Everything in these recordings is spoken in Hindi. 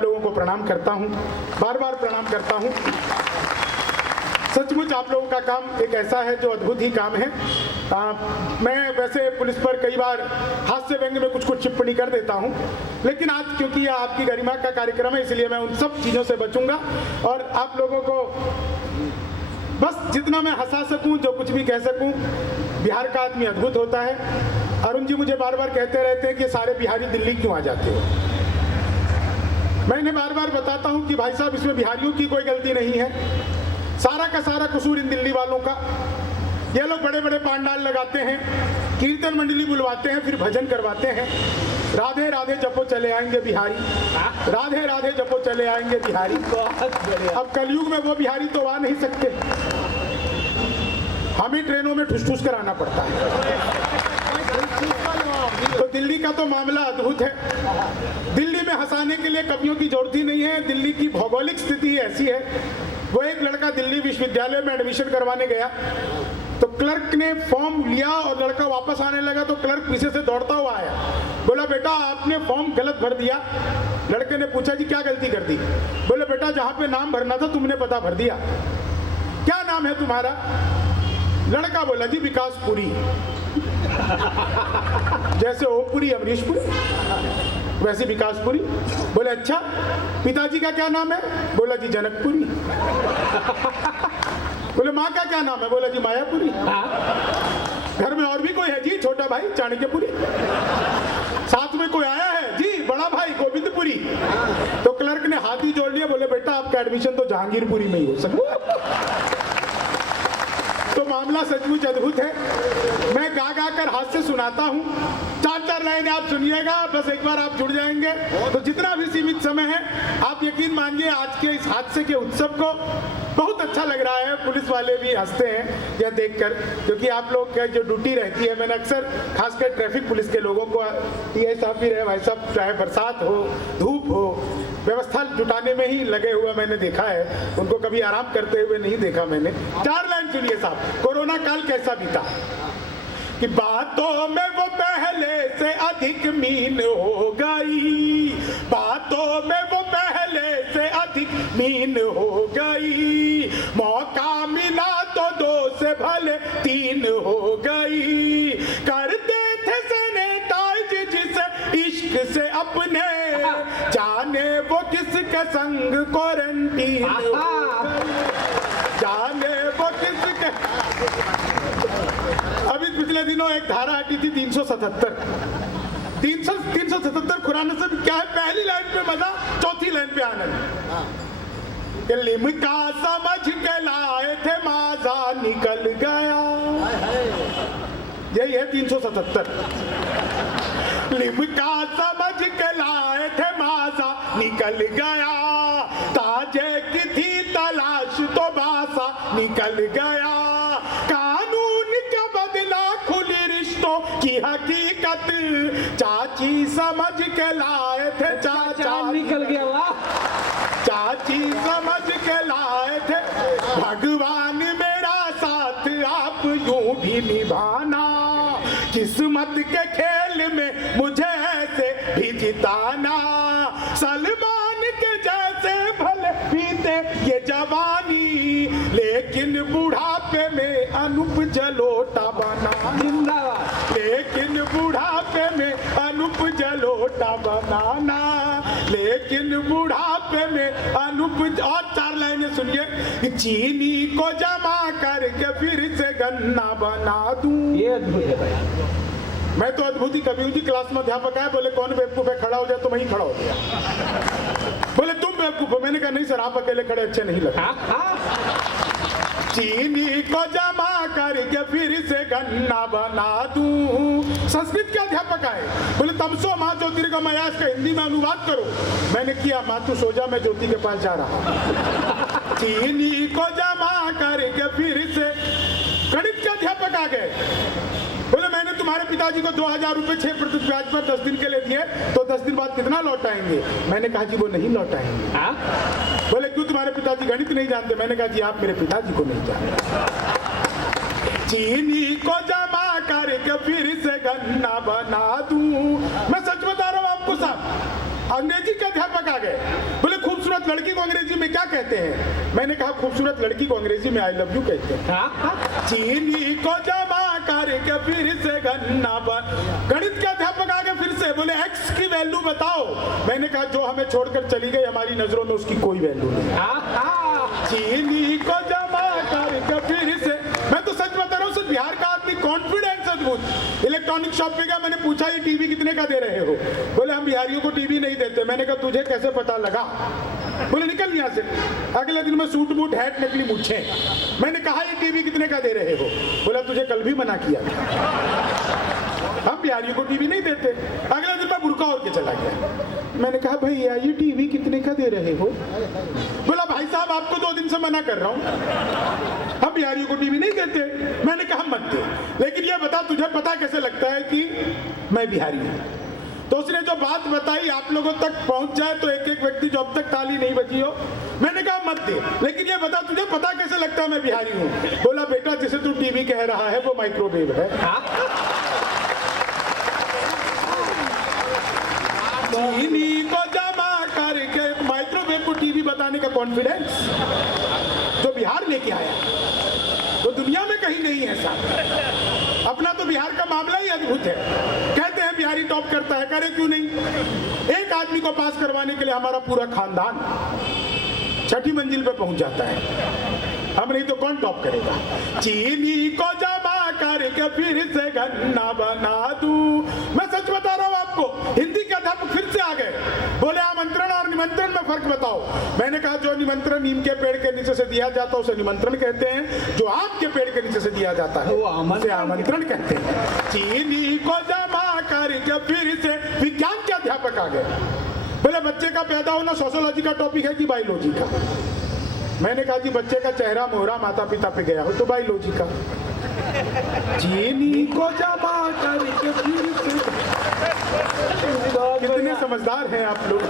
आप लोगों को प्रणाम करता हूँ, बार बार प्रणाम करता हूँ। सचमुच आप लोगों का काम एक ऐसा है जो अद्भुत ही काम है। मैं वैसे पुलिस पर कई बार हास्य व्यंग्य में कुछ कुछ टिप्पणी कर देता हूं, लेकिन आज क्योंकि यह आपकी गरिमा का कार्यक्रम है इसलिए मैं उन सब चीज़ों से बचूंगा और आप लोगों को बस जितना मैं हंसा सकूं, जो कुछ भी कह सकूं। बिहार का आदमी अद्भुत होता है। अरुण जी मुझे बार बार कहते रहते हैं कि सारे बिहारी दिल्ली क्यों आ जाते हो। मैं इन्हें बार बार बताता हूं कि भाई साहब इसमें बिहारियों की कोई गलती नहीं है, सारा का सारा कसूर इन दिल्ली वालों का। ये लोग बड़े बड़े पांडाल लगाते हैं, कीर्तन मंडली बुलवाते हैं, फिर भजन करवाते हैं, राधे राधे जपो चले आएंगे बिहारी, राधे राधे जपो चले आएंगे बिहारी। अब कलयुग में वो बिहारी तो आ नहीं सकते, हमें ट्रेनों में ठुस ठुस कर आना पड़ता है। तो दिल्ली का तो मामला अद्भुत है। दिल्ली में हंसाने के लिए कवियों की जरूरत ही नहीं है। दिल्ली की भौगोलिक स्थिति ऐसी है। वो एक लड़का दिल्ली विश्वविद्यालय में एडमिशन करवाने गया तो क्लर्क ने फॉर्म लिया और लड़का वापस आने लगा तो क्लर्क पीछे से दौड़ता हुआ आया, बोला बेटा आपने फॉर्म गलत भर दिया। लड़के ने पूछा जी क्या गलती कर दी? बोले बेटा जहाँ पे नाम भरना था तुमने पता भर दिया। क्या नाम है तुम्हारा? लड़का बोला जी विकास पुरी। जैसे ओमपुरी अमरीशपुरी वैसे विकासपुरी। बोले अच्छा पिताजी का क्या नाम है? बोला जी जनकपुरी। बोले माँ का क्या नाम है? बोला जी मायापुरी। घर में और भी कोई है जी? छोटा भाई चाणक्यपुरी। साथ में कोई आया है जी? बड़ा भाई गोविंदपुरी। तो क्लर्क ने हाथ ही जोड़ लिया, बोले बेटा आपका एडमिशन तो जहांगीरपुरी में ही हो सकता। तो मामला सचमुच अद्भुत है। मैं गा गा कर हास्य सुनाता हूँ, चार चार लाइन आप सुनिएगा, बस एक बार आप जुड़ जाएंगे। तो जितना भी सीमित समय है आप यकीन मानिए आज के इस हादसे के उत्सव को बहुत अच्छा लग रहा है। पुलिस वाले भी हंसते हैं यह देखकर, क्योंकि आप लोग का जो ड्यूटी रहती है, मैंने अक्सर खासकर ट्रैफिक पुलिस के लोगों को, टीआई साहब भी रहे, भाई साहब, चाहे बरसात हो धूप हो, व्यवस्था जुटाने में ही लगे हुए मैंने देखा है, उनको कभी आराम करते हुए नहीं देखा मैंने। चार लाइन सुनिए साहब। कोरोना काल कैसा बीता कि बातों में वो पहले से अधिक मीन हो गई, बातों में वो पहले से अधिक मीन हो गई, मौका मिला तो दो से भले तीन हो गई, करते थे सैनिटाइज जिसे इश्क से अपने, जाने वो किसके संग क्वारंटीन हो गई, जाने वो किसके। अभी पिछले दिनों एक धारा हटी थी 377 खुराना से क्या है, पहली लाइन पे मजा, चौथी लाइन पे आनंद। लिमका समझ के लाए थे माजा निकल गया, यही है 377। लिमका समझ के लाए थे माजा निकल गया, ताजे की थी तलाश तो बासा निकल गया, कानून का बदला खुली रिश्तों की हकीकत, चाची समझ के लाए थे चाचा निकल गया। वाह, चाची समझ के लाए थे, भगवान मेरा साथ आप यूं भी निभाना, किस्मत के खेल में मुझे ऐसे भी जिताना, सलमान के जैसे भले बीते ये जवानी, लेकिन बुढ़ापे में अनूप जलोटा बना, जिंदाबाद। लेकिन बुढ़ापे में अनूप जलोटा बनाना, लेकिन बुढ़ापे में अनूप। और चार लाइनें सुनिए। चीनी को जमा करके फिर से गन्ना बना दूं। ये अद्भुत है भाई। मैं तो अद्भुत ही कवि हूँ जी। क्लास में अध्यापक आए, बोले कौन बेवकूफ है, खड़ा हो जाए, तो मैं ही खड़ा हो गया। बोले तुम बेवकूफ हो। मैंने कहा नहीं सर, आप अकेले खड़े अच्छे नहीं लगते। चीनी को जमा करके फिर से गन्ना बना दूं। संस्कृत के अध्यापक आए, बोले तमसो माँ ज्योतिर्गमया, इसका हिंदी में अनुवाद करो। मैंने किया, माँ तू सो जा, मैं ज्योति के पास जा रहा। चीनी को जमा करके फिर से। गणित के अध्यापक आ गए, बोले मैंने तुम्हारे पिताजी को 2000 रुपए 6% ब्याज पर 10 दिन के लिए दिए, तो 10 दिन बाद कितना लौटाएंगे? मैंने कहा जी वो नहीं लौटाएंगे। बोले क्यों, तुम्हारे पिताजी गणित नहीं जानते? मैंने कहा जी आप मेरे पिताजी को नहीं जानते। चीनी को जमा करके फिर से गन्ना बना दूं। मैं सच बता रहा हूँ आपको साहब। अंग्रेजी के अध्यापक आ गए, लड़की को अंग्रेजी में क्या कहते हैं? मैंने कहा खूबसूरत लड़की को अंग्रेजी में आई लव यू कहते हैं। चीनी को जमा करके फिर से गन्ना बन। गणित के अध्यापक आगे फिर से बोले एक्स की वैल्यू बताओ। मैंने कहा जो हमें छोड़कर चली गई हमारी नजरों में उसकी कोई वैल्यू नहीं। चीनी को जमा करके फिर से। मैं तो सच बता रहा हूँ, बिहार का आदमी कॉन्फिडेंस अद्भुत। इलेक्ट्रॉनिक शॉप पे गया, मैंने पूछा ये टीवी कितने का दे रहे हो? बोले हम बिहारियों को टीवी नहीं देते। मैंने कहा तुझे कैसे पता लगा? बोले निकल यहाँ से। अगले दिन में सूट बूट हैट नकली मूछे। मैंने कहा ये टीवी कितने का दे रहे हो? बोला तुझे कल भी मना किया था, हम बिहारियों को टीवी नहीं देते। अगले दिन मैं बुर्का ओढ़ के चला गया। मैंने कहा भैया ये टीवी कितने का दे रहे हो? बोला भाई साहब आपको 2 दिन से मना कर रहा हूँ, हम बिहारियों को टीवी नहीं देते। मैंने कहा मत दे, लेकिन ये बता तुझे पता कैसे लगता है कि मैं बिहारी हूँ? तो उसने जो बात बताई आप लोगों तक पहुंच जाए तो एक एक व्यक्ति जो अब तक ताली नहीं बजी हो। मैंने कहा मत दे, लेकिन ये बता तुझे पता कैसे लगता है मैं बिहारी हूँ? बोला बेटा जिसे तू टीवी कह रहा है वो माइक्रोवेव है। चीनी को जमा करके माइक्रोवेव को टीवी बताने का कॉन्फिडेंस जो बिहार लेके आया तो दुनिया में कहीं नहीं है साहब। अपना तो बिहार का मामला ही अद्भुत है। कहते हैं बिहारी टॉप करता है, करे क्यों नहीं? एक आदमी को पास करवाने के लिए हमारा पूरा खानदान 6ठी मंजिल पे पहुंच जाता है, हम नहीं तो कौन टॉप करेगा? चीनी को जमा करके फिर से गन्ना बना दूं। मैं सच बता रहा हूं आपको, हिंदी के अध्यापक फिर से आ गए, बोले आमंत्रण और निमंत्रण में फर्क बताओ। मैंने कहा जो निमंत्रण नीम के पेड़ के नीचे से दिया जाता है उसे निमंत्रण कहते हैं, जो आम के पेड़ के नीचे से दिया जाता है उसे आमंत्रण कहते हैं। चीनी को जमा करके फिर से विज्ञान के अध्यापक आ गए, बोले बच्चे का पैदा होना सोशियोलॉजी का टॉपिक है कि बायोलॉजी का? मैंने कहा जी बच्चे का चेहरा मोहरा माता पिता पे गया हो तो बायोलॉजी का। चीनी को जमा करके फिर से। कितने समझदार हैं आप लोग,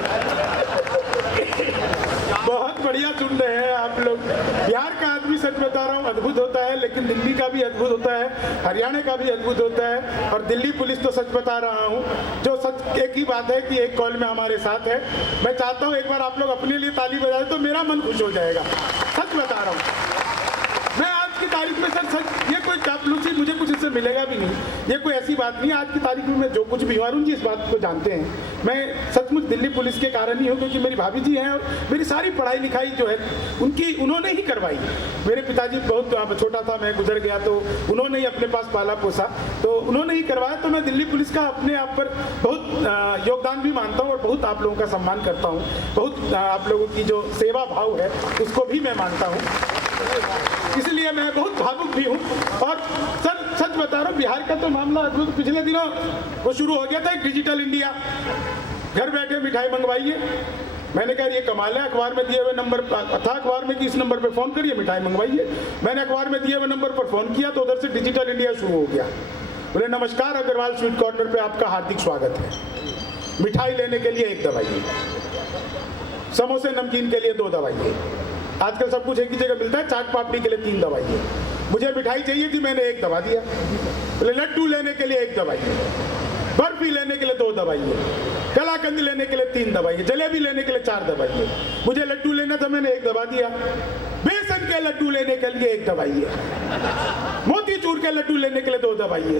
बहुत बढ़िया सुन रहे हैं आप लोग। बिहार का आदमी सच बता रहा हूँ अद्भुत होता है, लेकिन दिल्ली का भी अद्भुत होता है, हरियाणा का भी अद्भुत होता है। और दिल्ली पुलिस तो सच बता रहा हूँ, जो सच एक ही बात है कि एक कॉल में हमारे साथ है। मैं चाहता हूँ एक बार आप लोग अपने लिए ताली बजाएं तो मेरा मन खुश हो जाएगा। सच बता रहा हूँ मैं आज की तारीख में सच, ये कोई चापलूसी मुझे कुछ इससे मिलेगा भी नहीं, ये कोई ऐसी बात नहीं। आज की तारीख में मैं जो कुछ भी हूँ, अरुण जी इस बात को जानते हैं, मैं सचमुच दिल्ली पुलिस के कारण ही हूँ, क्योंकि मेरी भाभी जी हैं और मेरी सारी पढ़ाई लिखाई जो है उन्होंने ही करवाई। मेरे पिताजी बहुत छोटा था, मैं गुजर गया तो उन्होंने ही अपने पास पाला पोसा, तो उन्होंने ही करवाया। तो मैं दिल्ली पुलिस का अपने आप पर बहुत योगदान भी मानता हूँ और बहुत आप लोगों का सम्मान करता हूँ। बहुत आप लोगों की जो सेवा भाव है उसको भी मैं मानता हूँ, इसलिए मैं बहुत भावुक भी हूँ। और सच बता रहा हूँ बिहार का तो मामला अद्भुत। पिछले दिनों वो शुरू हो गया था एक डिजिटल इंडिया, घर बैठे मिठाई मंगवाइए। मैंने कहा ये कमाल है, अखबार में दिए हुए नंबर था, अखबार में कि इस नंबर पे फ़ोन करिए मिठाई मंगवाइए। मैंने अखबार में दिए हुए नंबर पर फ़ोन किया तो उधर से डिजिटल इंडिया शुरू हो गया। बोले नमस्कार अग्रवाल स्वीट कॉर्नर पे आपका हार्दिक स्वागत है, मिठाई लेने के लिए 1 दबाइए, समोसे नमकीन के लिए 2 दबाइए, आजकल सब कुछ एक ही जगह मिलता है, चाट पापड़ी के लिए 3 दबाइए। मुझे मिठाई चाहिए थी, मैंने 1 दबा दिया। बोले लड्डू लेने के लिए 1 दबाइए, बर्फी लेने के लिए 2 दबाइए, कलाकंद लेने के लिए 3 दबाइए, जलेबी लेने के लिए 4 दबाइए। मुझे लड्डू लेना था, मैंने 1 दबा दिया। बेसन के लड्डू लेने के लिए 1 दबाइए, मोतीचूर के लड्डू लेने के लिए 2 दबाइए,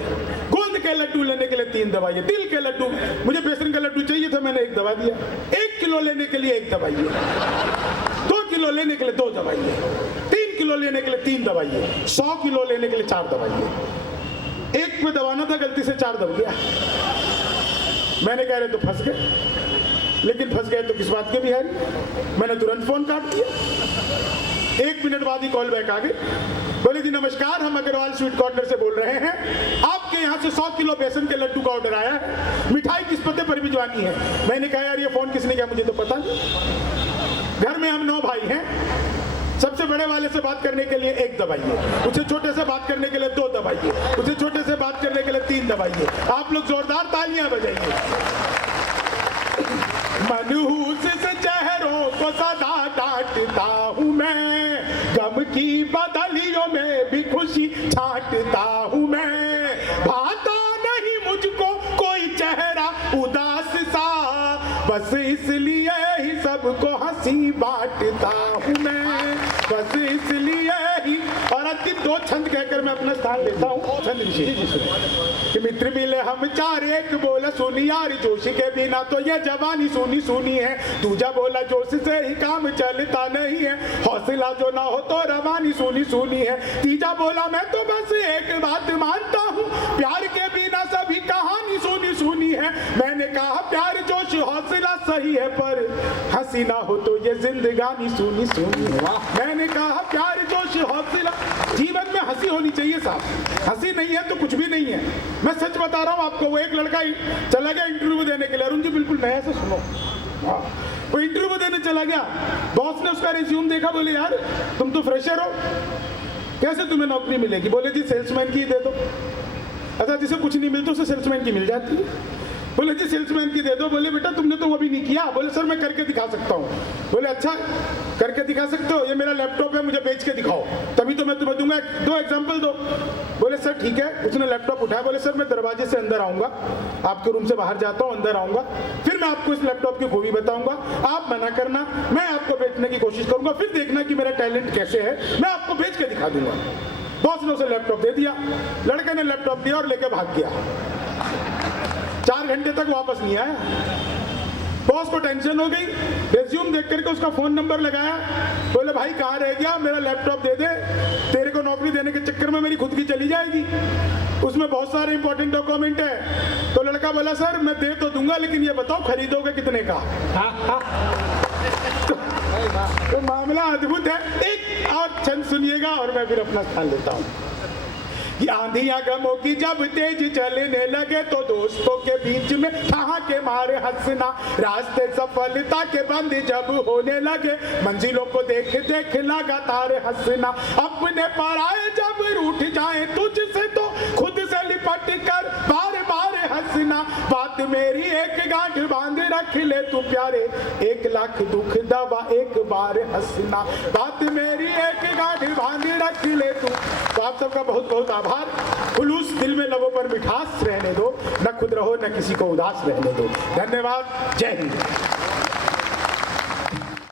गोंद के लड्डू लेने के लिए 3 दबाइए, तिल के लड्डू, मुझे बेसन का लड्डू चाहिए था, मैंने 1 दबा दिया। 1 किलो लेने के लिए 1 दबाइए, 2 किलो लेने के लिए 2 दबाइए, 3 किलो लेने के लिए 3 दबाइए, 100 किलो लेने के लिए 4 दबाइए। 1 पे दबाना था, गलती से 4 दब गया। मैंने कह रहे तो फंस गए, लेकिन फंस गए तो किस बात के बिहारी। मैंने तुरंत फोन काट दिया। 1 मिनट बाद ही कॉल बैक आ गई। बोले जी नमस्कार, हम अग्रवाल स्वीट कॉर्नर से बोल रहे हैं, आपके यहाँ से 100 किलो बेसन के लड्डू का ऑर्डर आया है, मिठाई किस पते पर भिजवानी है। मैंने कहा यार ये फोन किसने किया, मुझे तो पता नहीं। घर में हम 9 भाई हैं, सबसे बड़े वाले से बात करने के लिए 1 दबाइए, उससे छोटे से बात करने के लिए 2 दबाइए, उससे छोटे से बात करने के लिए 3 दबाइए। आप लोग जोरदार तालियां बजाइए। मनहूस से चेहरों को सदा डांटता हूँ मैं, गम की बदलियों में भी खुशी छांटता हूँ मैं। भाता नहीं मुझको कोई चेहरा उदास सा, बस इसलिए ही सबको हंसी बांटता हूँ मैं, बस इसलिए ही। और अंतिम दो छंद कहकर मैं अपना स्थान लेता हूँ। छंद कि मित्र मिले हम चार, एक बोला सुनी यार जोश के बिना तो ये जवानी सुनी सुनी है, दूजा बोला जोश से ही काम चलता नहीं है, हौसला जो ना हो तो रवानी सुनी सुनी है, तीजा बोला मैं तो बस एक बात मानता हूँ, प्यार के बिना सभी कहानी सुनी सुनी है। मैंने कहा प्यार जोश हौसला सही है, पर हंसी ना हो तो ये जिंदगानी सुनी सुनी है। मैंने कहा प्यार जोश हौसला, जीवन में हंसी होनी चाहिए साहब, हंसी नहीं है तो कुछ भी नहीं है। मैं सच बता रहा हूँ आपको, वो एक लड़का चला गया इंटरव्यू देने के लिए, अरुण जी बिल्कुल नया से सुनो, वो इंटरव्यू देने चला गया, बॉस ने उसका रिज्यूम देखा, बोले यार तुम तो फ्रेशर हो, कैसे तुम्हें नौकरी मिलेगी? बोले जी सेल्समैन की दे दो। अच्छा जिसे कुछ नहीं मिलता उसे सेल्समैन की मिल जाती है। बोले जी सेल्समैन की दे दो। बोले बेटा तुमने तो वो भी नहीं किया। बोले सर मैं करके दिखा सकता हूँ। बोले अच्छा करके दिखा सकते हो, ये मेरा लैपटॉप है, मुझे बेच के दिखाओ तभी तो मैं तुम्हें दूंगा, दो एग्जाम्पल दो। बोले सर ठीक है। उसने लैपटॉप उठाया, बोले सर मैं दरवाजे से अंदर आऊंगा, आपके रूम से बाहर जाता हूँ, अंदर आऊंगा, फिर मैं आपको इस लैपटॉप की खूबी बताऊंगा, आप मना करना, मैं आपको बेचने की कोशिश करूंगा, फिर देखना कि मेरा टैलेंट कैसे है, मैं आपको बेच के दिखा दूंगा। बॉस ने उसे लैपटॉप दे दिया, लड़के ने लैपटॉप दिया और लेके भाग गया। 4 घंटे तक वापस नहीं आया। बॉस को टेंशन हो गई, रेज्यूम देख करके उसका फोन नंबर लगाया, बोले भाई कहाँ रह गया, मेरा लैपटॉप दे दे, तेरे को नौकरी देने के चक्कर में मेरी खुद की चली जाएगी, उसमें बहुत सारे इंपॉर्टेंट डॉक्यूमेंट है। तो लड़का बोला सर मैं दे तो दूंगा, लेकिन ये बताओ खरीदोगे कितने का? तो मामला अद्भुत है। एक और छंद सुनिएगा और मैं फिर अपना स्थान लेता हूँ। कि आंधियां गमों की जब तेज चलने लगे तो दोस्तों के बीच में ठहाके मारे हंसना, रास्ते सफलता के बंद जब होने लगे, मंजिलों को देख देख लगातार हंसना, अपने पराए जब रूठ जाए तुझसे तो खुद से लिपट कर बार बार हंसना, बात मेरी एक गांठ बांध रख ले तू प्यारे, 1 लाख दुख दबा एक बार हंसना, बात मेरी एक गांठ बांध रख ले तू। तो आप सबका बहुत बहुत आभार। खुलूस दिल में लबों पर मिठास रहने दो, न खुद रहो न किसी को उदास रहने दो। धन्यवाद। जय हिंद।